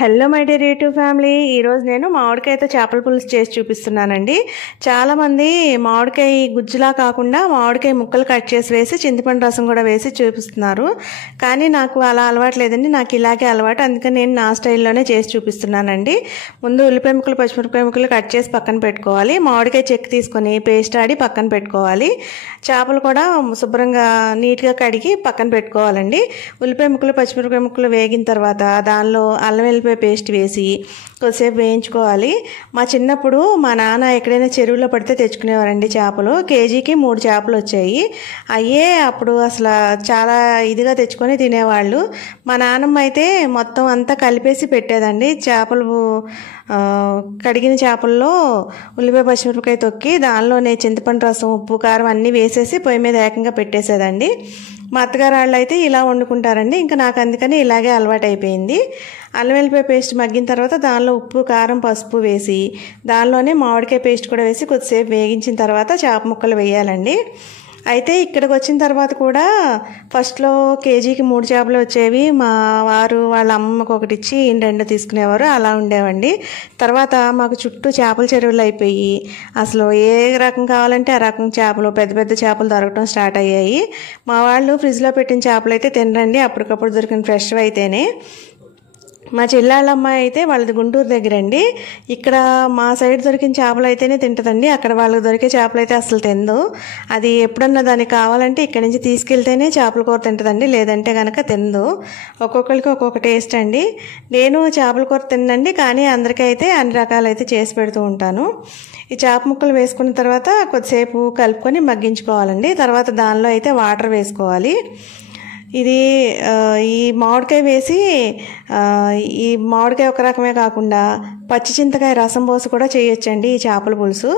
Hello my dear YouTube family, ఈరోజు నేను మామిడికాయతో చేపల పులుసు చేసి చూపిస్తున్నానండి. చాలామంది మామిడికాయ గుజ్జులా కాకుండా మామిడికాయ ముక్కలు కట్ చేసి వేసి చింతపండు రసం కూడా వేసి చూపిస్తున్నారు. కానీ నాకు అలా అలవాటు లేదండి, నాకు ఇలాగే అలవాటు. అందుకని నేను నా స్టైల్లోనే చేసి చూపిస్తున్నానండి. ముందు ఉల్లిపాయ ముక్కలు పచ్చిమిరపకాయ ముక్కలు కట్ చేసి పక్కన పెట్టుకోవాలి. మామిడికాయ చెక్కు తీసుకొని పేస్ట్ ఆడి పక్కన పెట్టుకోవాలి. చేపలు కూడా శుభ్రంగా నీట్గా కడిగి పక్కన పెట్టుకోవాలండి. ఉల్లిపాయ ముక్కలు పచ్చిమిరపకాయ ముక్కలు వేగిన తర్వాత దానిలో అల్లం వెల్లిపాయ పేస్ట్ వేసి కొద్దిసేపు వేయించుకోవాలి. మా చిన్నప్పుడు మా నాన్న ఎక్కడైనా చెరువులో పడితే తెచ్చుకునేవారండి చేపలు. కేజీకి 3 చేపలు వచ్చాయి. అయ్యే అప్పుడు అసలు చాలా ఇదిగా తెచ్చుకొని తినేవాళ్ళు. మా నాన్నమ్మ అయితే మొత్తం అంతా కలిపేసి పెట్టేదండి. చేపలు కడిగిన చేపల్లో ఉల్లిపాయ పచ్చిమిరపకాయ తొక్కి దానిలోనే చింతపండు రసం ఉప్పు కారం అన్నీ వేసేసి పొయ్యి మీద ఏకంగా పెట్టేసేదండి. మా అత్తగారు వాళ్ళు అయితే ఇలా వండుకుంటారండి. ఇంకా నాకు అందుకని ఇలాగే అలవాటు అయిపోయింది. అల్లం వెల్లిపాయ పేస్ట్ మగ్గిన తర్వాత దానిలో ఉప్పు కారం పసుపు వేసి దానిలోనే మామిడికాయ పేస్ట్ కూడా వేసి కొద్దిసేపు వేగించిన తర్వాత చేప ముక్కలు వేయాలండి. అయితే ఇక్కడికి వచ్చిన తర్వాత కూడా ఫస్ట్లో కేజీకి 3 చేపలు వచ్చేవి. మా వారు వాళ్ళ అమ్మకు ఒకటి ఇచ్చి 2 తీసుకునేవారు. అలా ఉండేవండి. తర్వాత మాకు చుట్టూ చేపల చెరువులు అయిపోయి అసలు ఏ రకం కావాలంటే ఆ రకం చేపలు, పెద్ద పెద్ద చేపలు దొరకడం స్టార్ట్ అయ్యాయి. మా వాళ్ళు ఫ్రిడ్జ్లో పెట్టిన చేపలు అయితే తినరండి, అప్పటికప్పుడు దొరికిన ఫ్రెష్ అయితేనే. మా చెల్లెళ్ళ అమ్మాయి అయితే వాళ్ళది గుంటూరు దగ్గరండి. ఇక్కడ మా సైడ్ దొరికిన చేపలు అయితేనే తింటుందండి, అక్కడ వాళ్ళకి దొరికే చేపలు అయితే అసలు తిందు. అది ఎప్పుడన్నా దానికి కావాలంటే ఇక్కడి నుంచి తీసుకెళ్తేనే చేపల కూర తింటుందండి, లేదంటే కనుక తిందు. ఒక్కొక్కరికి ఒక్కొక్క టేస్ట్ అండి. నేను చేపల కూర తినండి, కానీ అందరికీ అయితే అన్ని రకాలు అయితే చేసి పెడుతూ ఉంటాను. ఈ చేప ముక్కలు వేసుకున్న తర్వాత కొద్దిసేపు కలుపుకొని మగ్గించుకోవాలండి. తర్వాత దానిలో అయితే వాటర్ వేసుకోవాలి. ఇది ఈ మామిడికాయ వేసి ఈ మామిడికాయ ఒక రకమే కాకుండా పచ్చి చింతకాయ రసం పోసి కూడా చేయొచ్చండి ఈ చేపల పులుసు.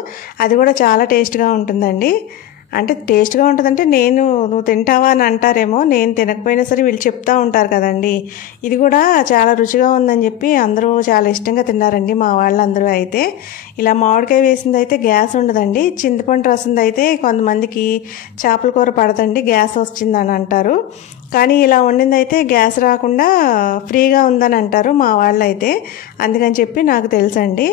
అది కూడా చాలా టేస్ట్గా ఉంటుందండి. అంటే టేస్ట్గా ఉంటుందంటే నువ్వు తింటావా అని అంటారేమో, నేను తినకపోయినా సరే వీళ్ళు చెప్తూ ఉంటారు కదండి. ఇది కూడా చాలా రుచిగా ఉందని చెప్పి అందరూ చాలా ఇష్టంగా తిన్నారండి మా వాళ్ళందరూ. అయితే ఇలా మామిడికాయ వేసింది అయితే గ్యాస్ ఉండదండి. చింతపండు రసంది అయితే కొంతమందికి చేపల కూర పడదండి, గ్యాస్ వచ్చిందని అంటారు. కానీ ఇలా వండింది అయితే గ్యాస్ రాకుండా ఫ్రీగా ఉందని అంటారు మా వాళ్ళు అయితే. అందుకని చెప్పి నాకు తెలుసండి.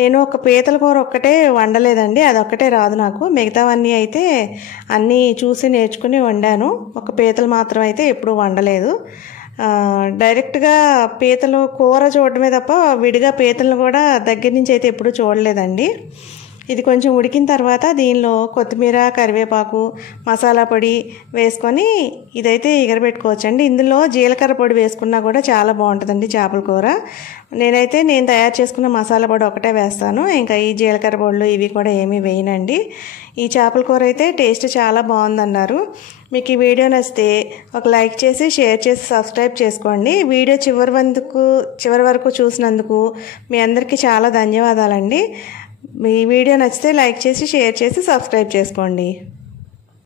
నేను ఒక పీతల కూర ఒక్కటే వండలేదండి, అదొక్కటే రాదు నాకు. మిగతావన్నీ అయితే అన్నీ చూసి నేర్చుకుని వండాను. ఒక పీతలు మాత్రం అయితే ఎప్పుడూ వండలేదు. డైరెక్ట్గా పీతలు కూర చూడటమే తప్ప విడిగా పీతలను కూడా దగ్గర నుంచి అయితే ఎప్పుడూ చూడలేదండి. ఇది కొంచెం ఉడికిన తర్వాత దీనిలో కొత్తిమీర కరివేపాకు మసాలా పొడి వేసుకొని ఇదైతే ఎగరబెట్టుకోవచ్చండి. ఇందులో జీలకర్ర పొడి వేసుకున్నా కూడా చాలా బాగుంటుందండి చేపల కూర. నేను తయారు చేసుకున్న మసాలా పొడి ఒకటే వేస్తాను, ఇంకా ఈ జీలకర్ర పొడులు ఇవి కూడా ఏమీ వేయనండి. ఈ చేపల కూర అయితే టేస్ట్ చాలా బాగుందన్నారు. మీకు ఈ వీడియో నచ్చితే ఒక లైక్ చేసి షేర్ చేసి సబ్స్క్రైబ్ చేసుకోండి. వీడియో చివరి వరకు చూసినందుకు మీ అందరికీ చాలా ధన్యవాదాలండి. మీ వీడియో నచ్చితే లైక్ చేసి షేర్ చేసి సబ్స్క్రైబ్ చేసుకోండి.